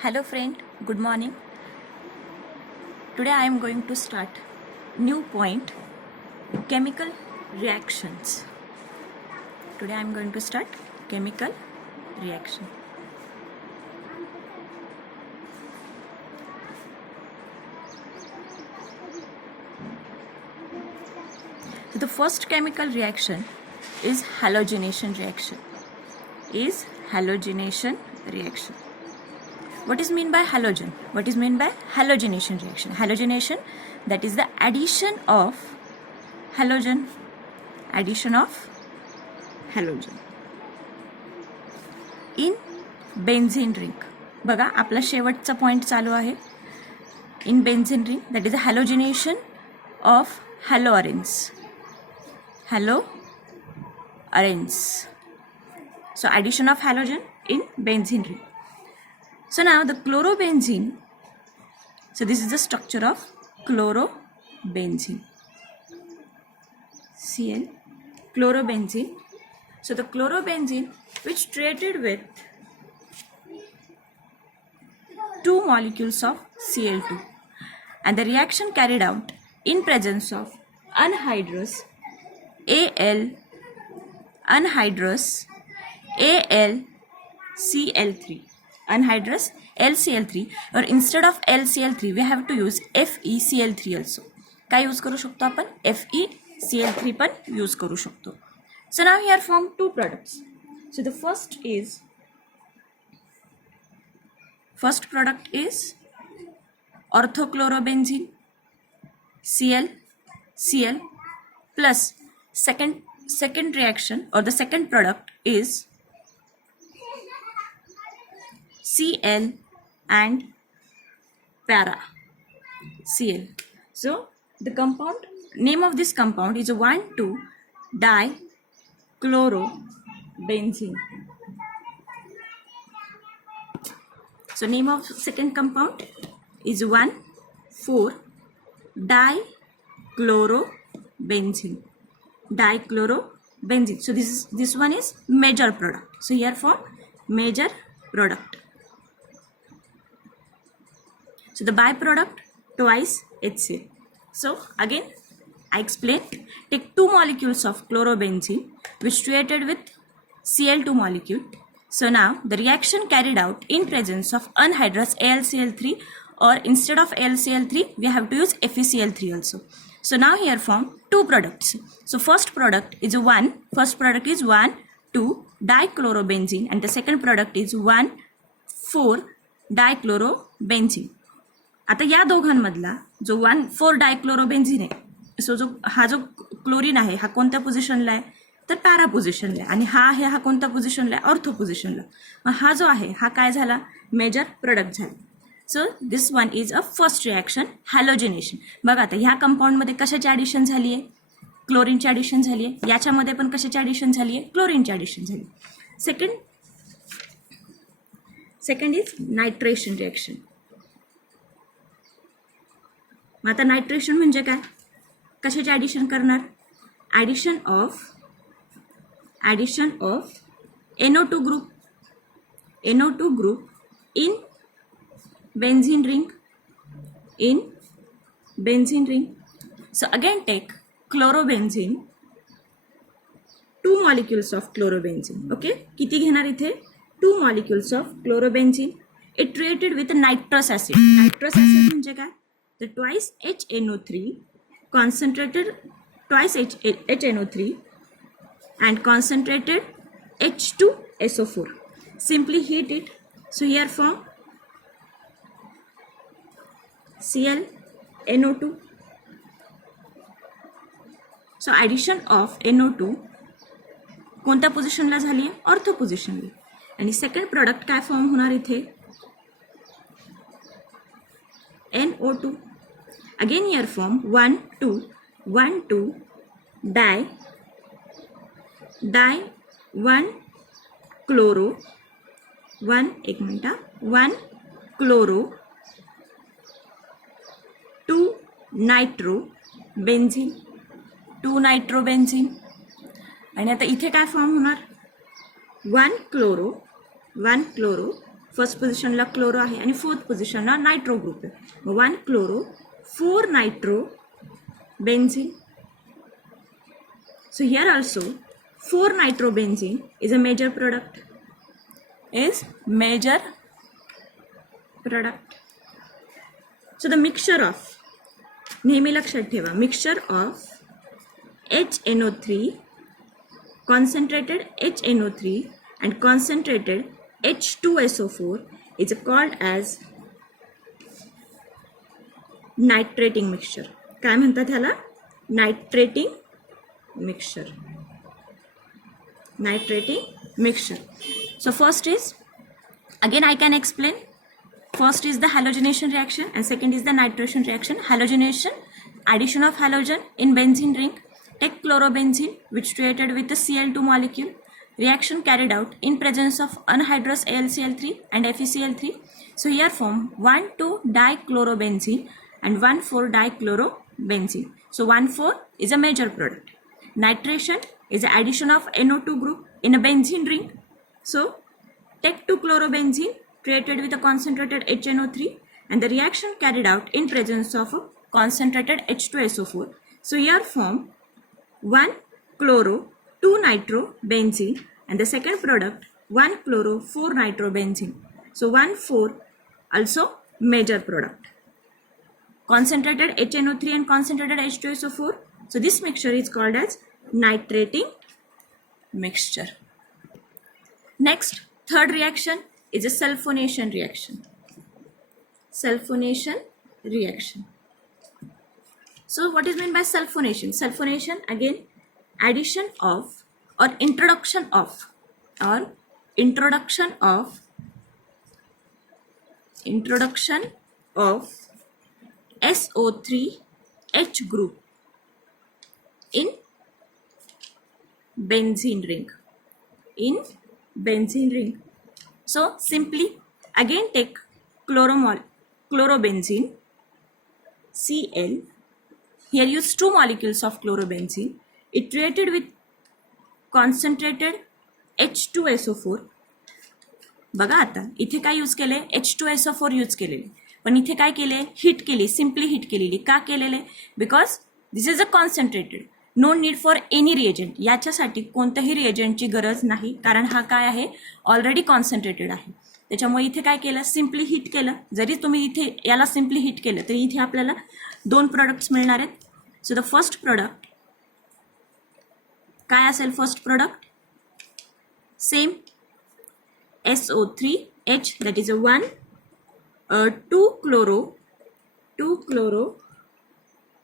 Hello friend, good morning. Today I am going to start new point, chemical reactions. Today I am going to start chemical reaction. So the first chemical reaction is halogenation reaction. What is meant by halogen? What is meant by halogenation reaction? Halogenation, that is the addition of halogen. In benzene ring. बघा आपला शेवटचा पॉइंट चालू आहे. In benzene ring, that is the halogenation of haloarenes. So addition of halogen in benzene ring. So now the chlorobenzene, so this is the structure of chlorobenzene. Cl, chlorobenzene. So the chlorobenzene which treated with two molecules of Cl2 and the reaction carried out in presence of anhydrous AlCl3, anhydrous LCl3, or instead of LCl3 we have to use FeCl3 also. काय यूज करू शकतो आपण? FeCl3 पण यूज करू शकतो. So now here form two products. So the first product is orthochlorobenzene Cl plus second reaction or the second product is Cl and para Cl. So the compound name of this compound is 1,2-dichlorobenzene. So name of second compound is 1,4-dichlorobenzene. So this one is major product. So here for major product. So the byproduct twice HCl. So again I explain. Take two molecules of chlorobenzene which treated with Cl2 molecule. So now the reaction carried out in presence of anhydrous AlCl3, or instead of AlCl3 we have to use FeCl3 also. So now here form two products. So first product is 1,2-dichlorobenzene and the second product is 1,4-dichlorobenzene. आता या दोघांमधला जो 1,4-डायक्लोरोबेन्झीन आहे, सो हा जो क्लोरीन आहे हा कोणत्या पोझिशनला आहे तर पॅरा पोझिशनला आहे, आणि हा आहे हा कोणत्या पोझिशनला आहे ऑर्थो पोझिशनला. मग हा जो आहे हा काय झाला मेजर प्रोडक्ट झाला. So this one is a first reaction halogenation. बघा आता ह्या कंपाऊंडमध्ये कशाची ॲडिशन झाली आहे? क्लोरीनची ॲडिशन झाली आहे. याच्यामध्ये पण कशाची ॲडिशन झाली आहे? क्लोरीनची ॲडिशन झाली. Second is nitration reaction. मग आता नायट्रेशन म्हणजे काय? कशाची ॲडिशन करणार? Addition of NO2 group in benzene ring. So again take chlorobenzene, two molecules of chlorobenzene. Okay, किती घेणार इथे? 2 molecules of chlorobenzene. It treated with nitrous acid. Nitrous acid म्हणजे काय? The twice HNO3 concentrated twice HNO3 and concentrated H2SO4. Simply heat it. So here form ClNO2. So addition of NO2 कोणत्या पोझिशनला झाली आहे? ऑर्थो पोझिशनला. आणि सेकंड प्रोडक्ट काय फॉर्म होणार इथे? NO2. Again here form 1,2-di-1-chloro 2-nitrobenzene. आणि आता इथे काय फॉर्म होणार? 1-chloro फर्स्ट पोझिशनला क्लोरो आहे आणि फोर्थ पोझिशनला नायट्रो ग्रुप आहे. 1 क्लोरो 4 nitro benzene. So here also 4 nitrobenzene is a major product. So the mixture of, नेहमी लक्षात ठेवा, mixture of HNO3, concentrated HNO3 and concentrated H2SO4 is called as nitrating mixture. काय म्हणतात ह्याला? Nitrating mixture. So first is, again I can explain. First is the halogenation reaction and second is the nitration reaction. Halogenation, addition of halogen in benzene ring. Take chlorobenzene which treated with the Cl2 molecule. Reaction carried out in presence of anhydrous AlCl3 and FeCl3. So here form 1,2-dichlorobenzene and 1,4-dichlorobenzene. So 1,4 is a major product. Nitration is the addition of NO2 group in a benzene ring. So take 2-chlorobenzene treated with a concentrated HNO3 and the reaction carried out in presence of a concentrated H2SO4. So here form 1-chloro 2-nitrobenzene and the second product 1-chloro 4-nitrobenzene. So 1,4 also major product. Concentrated HNO3 and concentrated H2SO4. So this mixture is called as nitrating mixture. Next, third reaction is a sulfonation reaction. So what is meant by sulfonation? Sulfonation, again, addition of or introduction of SO3H group in benzene ring. So simply again take chlorobenzene Cl. Here use 2 molecules of chlorobenzene. It reacted with concentrated H2SO4. बघा आता इथे काय यूज केले? H2SO4 use केलेले, पण इथे काय केले? हीट केली, सिम्पली हीट केलेली. का केलेले? Because this is a concentrated, no need for any reagent. याच्यासाठी कोणत्याही रिएजंटची गरज नाही, कारण हा काय आहे? ऑलरेडी कॉन्सन्ट्रेटेड आहे. त्याच्यामुळे इथे काय केलं? सिम्पली हीट केलं. जरी तुम्ही इथे याला सिम्पली हीट केलं तरी इथे आपल्याला 2 प्रोडक्ट्स मिळणार आहेत. सो द फर्स्ट प्रोडक्ट काय असेल? First product same SO3H, that is a 2-chloro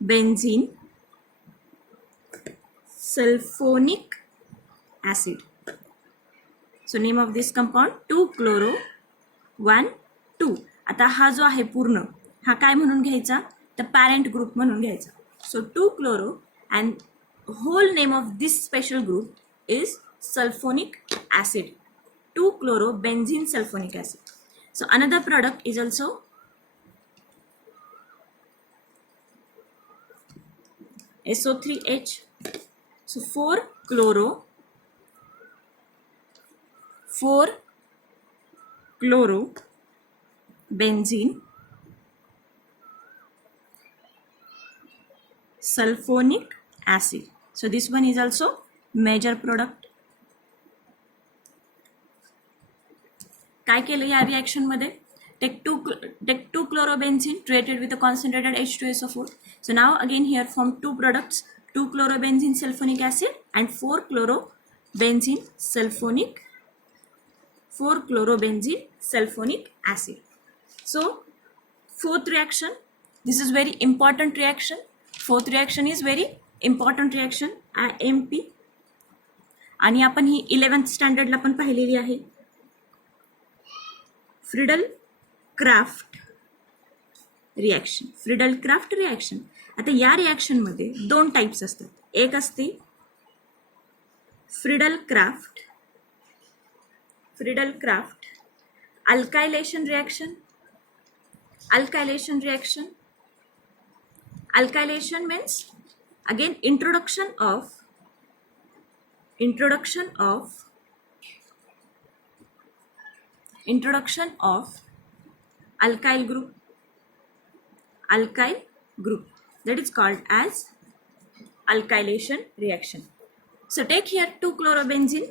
benzene sulfonic acid. So name of this compound 2-chloro 1,2. आता हा जो आहे पूर्ण हा काय म्हणून घ्यायचा? तर पॅरेंट ग्रुप म्हणून घ्यायचा. So 2-chloro and whole name of this special group is sulfonic acid. 2-chlorobenzene sulfonic acid. So another product is also SO3H. So 4-chlorobenzene sulfonic acid. So this one is also major product. काय केलं या reaction मध्ये? Take 2-chlorobenzene treated with a concentrated H2SO4. So now again here form 2 products, 2-chlorobenzene sulfonic acid and 4-chlorobenzene sulfonic acid. So fourth reaction, this is very important reaction. Fourth reaction is very important reaction, IMP. आणि आपण ही 11th स्टँडर्डला पण पाहिलेली आहे. Friedel Crafts reaction. आता या reaction मध्ये 2 types असतात. एक असते Friedel Crafts alkylation reaction. Alkylation means again introduction of introduction of alkyl group that is called as alkylation reaction. So take here 2-chlorobenzene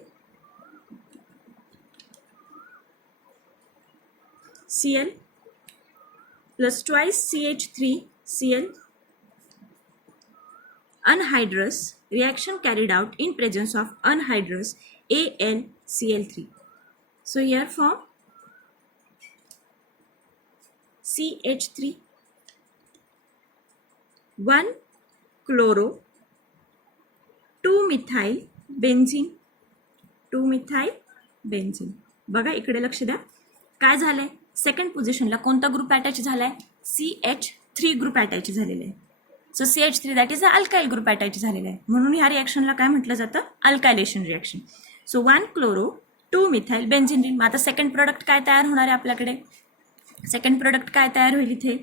Cl plus twice CH3Cl anhydrous reaction carried out in presence of anhydrous AlCl3. So here form CH3 1 chloro 2 methyl benzene 2 methyl benzene. बघा इकडे लक्ष द्या काय झालंय सेकंड पोझिशनला कोणता group attach झालाय CH3 group attach झालेला आहे. सो CH3 that is a alkyl group attach झालेला आहे म्हणून ह्या रिएक्शनला काय म्हटलं जातं अल्कायलेशन रिएक्शन. सो 1 क्लोरो 2 मिथाइल बेन्झीन रिंग. मग आता सेकंड प्रोडक्ट काय तयार होणार आहे आपल्याकडे सेकंड प्रोडक्ट काय तयार होईल इथे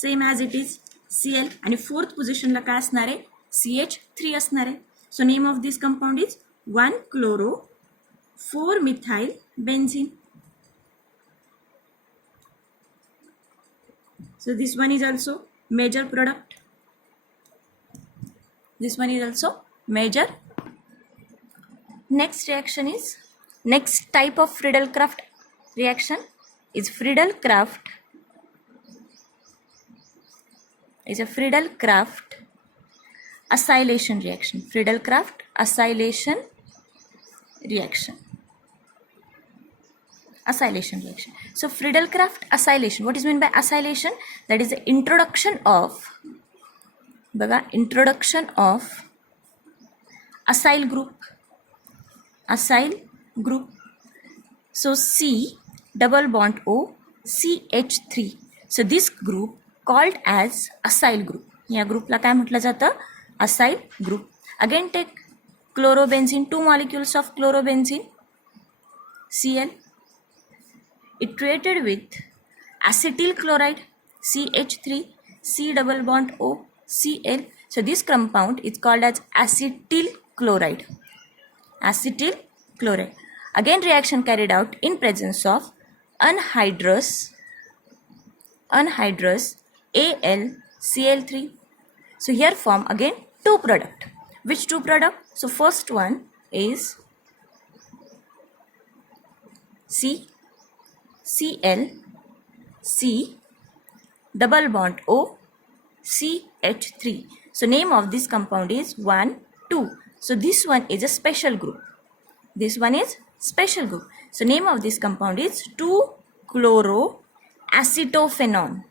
same as it is Cl आणि फोर्थ पोझिशनला काय असणार आहे CH3 असणार आहे. सो name of this compound is 1 क्लोरो 4 methyl benzene. So this one is also major product. This one is also major. Next reaction is next type of Friedel-Crafts reaction is Friedel-Crafts acylation reaction. Friedel-Crafts acylation reaction. Acylation reaction. So Friedel-Crafts acylation. What is meant by acylation? That is the introduction of acyl group. So C double bond O CH3. So this group called as acyl group. या ग्रुपला काय म्हटलं जातं acyl group. Again take chlorobenzene, 2 molecules of chlorobenzene Cl. It treated with acetyl chloride CH3 C double bond O Cl. So this compound is called as acetyl chloride. Again reaction carried out in presence of anhydrous AlCl3. So here form again two product. Which two product? So first one is Cl C double bond O CH3. So name of this compound is 1 2. So this one is a special group. So name of this compound is 2 chloroacetophenone.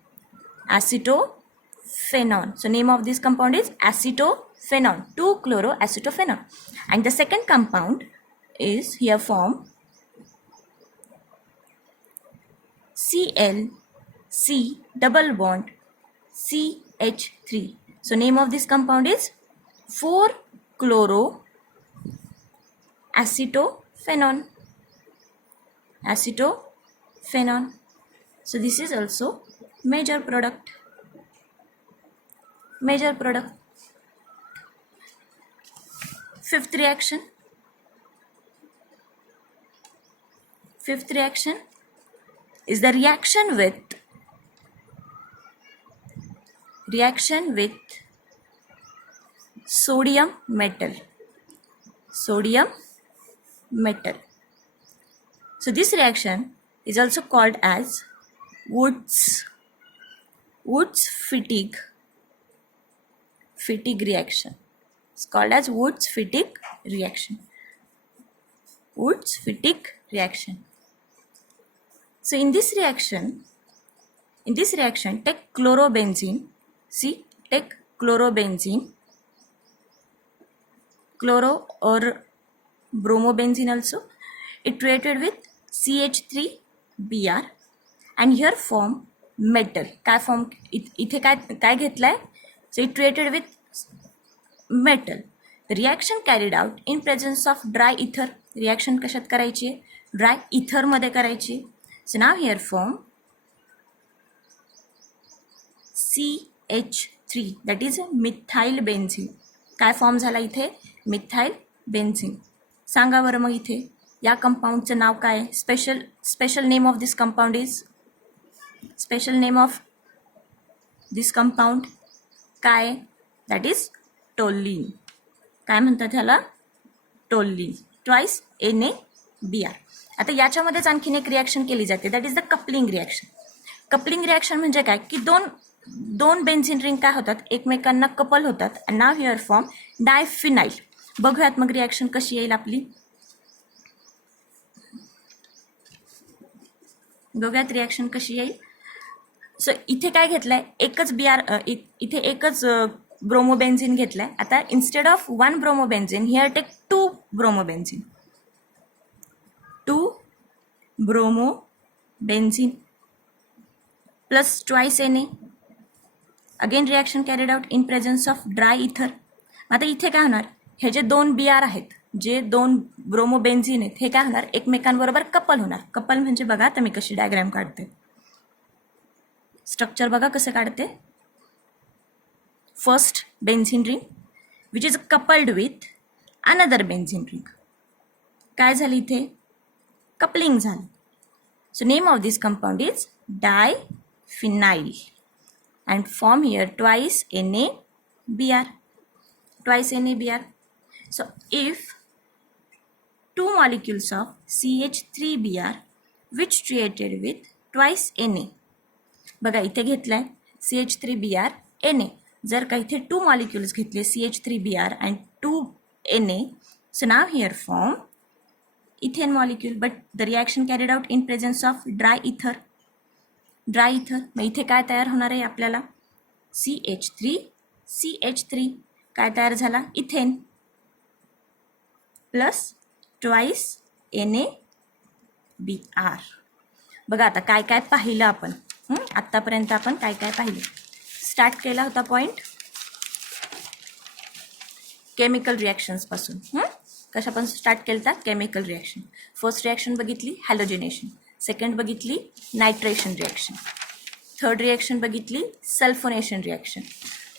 So name of this compound is acetophenone, 2 chloroacetophenone. And the second compound is here form Cl C double bond CH3. So name of this compound is 4 chloroacetophenone. So this is also major product. Fifth reaction is the reaction with sodium metal. So this reaction is also called as Wurtz-Fittig reaction. It's called as Wurtz-Fittig reaction. So in this reaction, take chlorobenzene. Take chlorobenzene, chloro or bromobenzene also. It reacted with CH3Br and here form metal. काय फॉर्म इथे काय घेतलाय? So it reacted with metal. The reaction carried out in presence of dry ether. Reaction कशात करायची? Dry ether मध्ये करायची. So now here form CH3 that is methyl benzene. काय फॉर्म झाला इथे? Methyl benzene. सांगा बरं मग इथे या कंपाऊंडचं नाव काय? Special name of this compound is special name of this compound काय? That is toluene. काय म्हणतात ह्याला? टोल्लीन. Twice NaBr. आता याच्यामध्येच आणखीन एक रिॲक्शन केली जाते, that is the coupling reaction. Coupling reaction म्हणजे काय की दोन बेन्झीन रिंग काय होतात, एकमेकांना कपल होतात. And now here form diphenyl. बघूयात मग रिॲक्शन कशी येईल आपली. बघूयात रिॲक्शन कशी येईल. सो इथे काय घेतलंय, एकच इथे एकच ब्रोमोबेन्झीन घेतलाय. आता instead of 1 bromobenzene here take 2 bromobenzene. 2 bromobenzene plus twice Na. Again reaction carried out in presence of dry ether. आता इथे काय होणार, हे जे 2 Br आहेत, जे 2 ब्रोमोबेन्झीन आहेत, हे काय होणार, एकमेकांबरोबर कपल होणार. कपल म्हणजे बघा आता मी कशी डायग्राम काढते. स्ट्रक्चर बघा कसं काढते. First benzene ring which is coupled with another benzene ring. काय झालं इथे, कपलिंग झालं. So name of this compound is diphenyl and form here twice NaBr. Twice NaBr. So if 2 molecules of CH3Br which treated with twice Na. बघा इथे घेतलाय CH3Br Na. जर का इथे 2 molecules घेतले CH3Br and 2 Na. So now here form ethane molecule, but the reaction carried out in presence of dry ether. Dry ether. मग इथे काय तयार होणार आहे आपल्याला, CH3 काय तयार झाला, इथेन प्लस ट्वाइस NaBr. बघा आता काय काय पाहिलं आपण. आत्तापर्यंत आपण काय काय पाहिलं. स्टार्ट केला होता पॉइंट केमिकल रिॲक्शन्स पासून. कशापासून स्टार्ट केलं होता, केमिकल रिॲक्शन. फर्स्ट रिॲक्शन बघितली हॅलोजिनेशन, सेकंड बघितली नायट्रेशन रिॲक्शन, थर्ड रिॲक्शन बघितली सल्फोनेशन रिॲक्शन,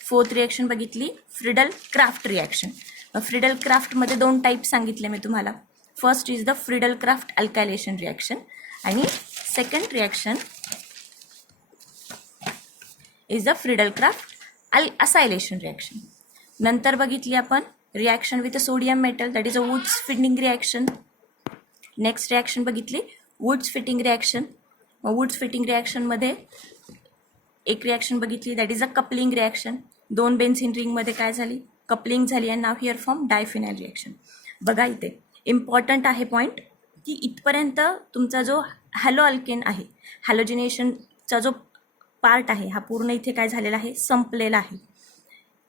फोर्थ रिॲक्शन बघितली फ्रिडल क्राफ्ट रिॲक्शन. फ्रिडल क्राफ्टमध्ये 2 टाईप सांगितले मी तुम्हाला. First is the Friedel Crafts alkylation reaction आणि second reaction is the Friedel Crafts acylation reaction. नंतर बघितली आपण reaction with sodium metal, that is a Wurtz Fittig reaction. Next reaction बघितली Wurtz Fittig reaction. Wurtz Fittig रिॲक्शनमध्ये एक reaction बघितली that is a coupling reaction. 2 बेन्झीन रिंगमध्ये काय झाली, कपलिंग झाली आणि नाव हिअर फॉर्म डायफिनाइल रिॲक्शन. बघा इथे इम्पॉर्टंट आहे पॉईंट की इथपर्यंत तुमचा जो हॅलो अल्केन आहे, हॅलोजिनेशनचा जो पार्ट आहे हा पूर्ण इथे काय झालेला आहे, संपलेला आहे.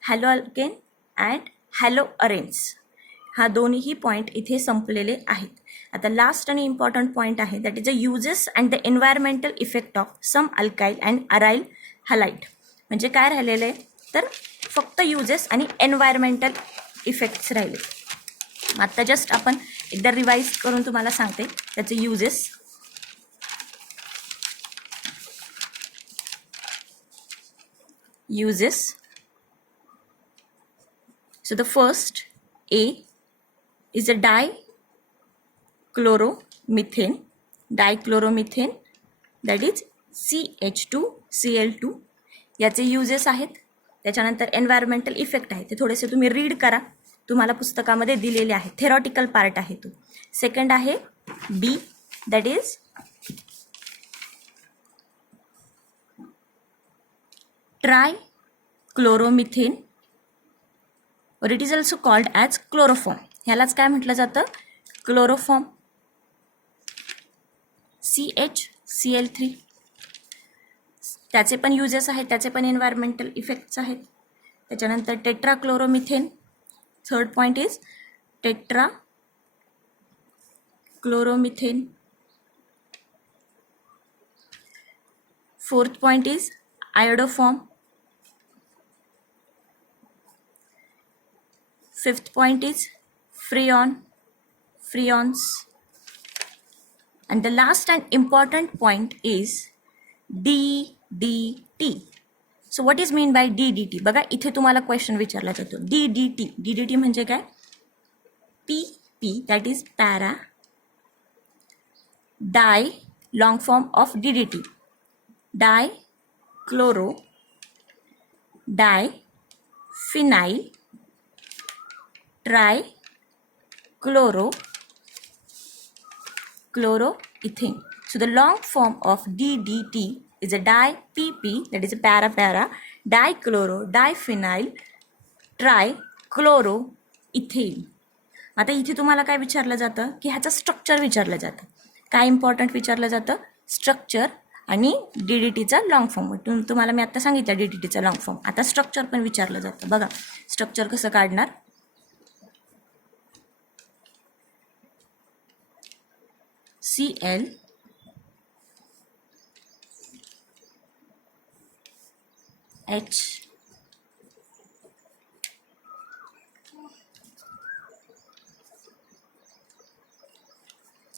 Haloalkane and haloarenes हा दोन्हीही पॉईंट इथे संपलेले आहेत. आता लास्ट आणि इम्पॉर्टंट पॉईंट आहे that is a uses and the environmental effect of some alkyl and aryl halide. म्हणजे काय राहिलेलं आहे तर फक्त युजेस आणि एन्व्हायरमेंटल इफेक्ट्स राहिले. आता जस्ट आपण एकदा रिवाइज करून तुम्हाला सांगते त्याचे uses. So the first A is a dichloromethane, that is CH2Cl2. याचे युजेस आहेत. त्याच्यानंतर एन्व्हायरमेंटल इफेक्ट आहे, ते थोडेसे तुम्ही रीड करा, तुम्हाला पुस्तकामध्ये दिलेले आहे, थेरॉटिकल पार्ट आहे तो. सेकंड आहे B, that is trichloromethane or it is also called as chloroform. ह्यालाच काय म्हटलं जातं, क्लोरोफॉर्म. CHCl3 त्याचे पण युजेस आहेत, त्याचे पण एन्व्हायरमेंटल इफेक्ट्स आहेत. त्याच्यानंतर tetrachloromethane, third point is tetrachloromethane. Fourth point is iodoform. Fifth point is freons. And the last and important point is DDT. So what is mean by DDT? बघा इथे तुम्हाला क्वेश्चन विचारला जातो. DDT म्हणजे काय, PP that is para the long form of DDT, dichloro diphenyl trichloro chloroethane. So the long form of DDT is a di-PP, that is a para dichloro diphenyl trichloroethane. आता इथे तुम्हाला काय विचारलं जातं की ह्याचं स्ट्रक्चर विचारलं जातं. काय इम्पॉर्टंट विचारलं जातं? स्ट्रक्चर आणि DDTचा लॉंग फॉर्म. तुम्हाला मी आता सांगितलं DDTचा लॉंग फॉर्म. आता स्ट्रक्चर पण विचारलं जातं. बघा स्ट्रक्चर कसं काढणार. Cl H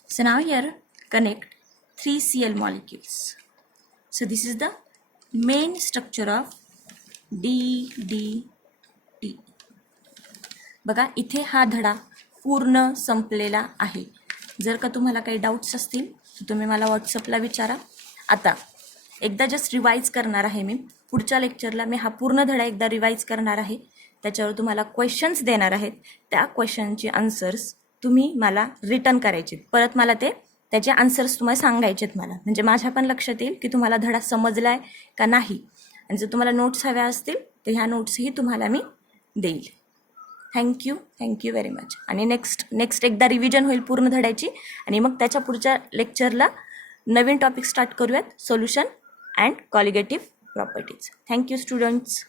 so now here connect 3 Cl molecules. So this is the main structure of DDT. बघा इथे हा धडा पूर्ण संपलेला आहे. जर का तुम्हाला काही डाऊट्स असतील तर तुम्ही मला व्हॉट्सअपला विचारा. आता एकदा जस्ट रिवाईज करणार आहे मी. पुढच्या लेक्चरला मी हा पूर्ण धडा एकदा रिवाईज करणार आहे. त्याच्यावर तुम्हाला क्वेश्चन्स देणार आहेत. त्या क्वेश्चनचे आन्सर्स तुम्ही मला रिटर्न करायचे. परत मला त्याचे आन्सर्स तुम्हाला सांगायचे आहेत मला. म्हणजे माझ्या पण लक्षात येईल की तुम्हाला धडा समजला आहे का नाही. आणि जर तुम्हाला नोट्स हव्या असतील तर ह्या नोट्सही तुम्हाला मी देईल. Thank you very much. आणि नेक्स्ट एकदा रिव्हिजन होईल पूर्ण धड्याची आणि मग त्याच्या पुढच्या लेक्चरला नवीन टॉपिक स्टार्ट करूयात. Solution and colligative properties. Thank you students.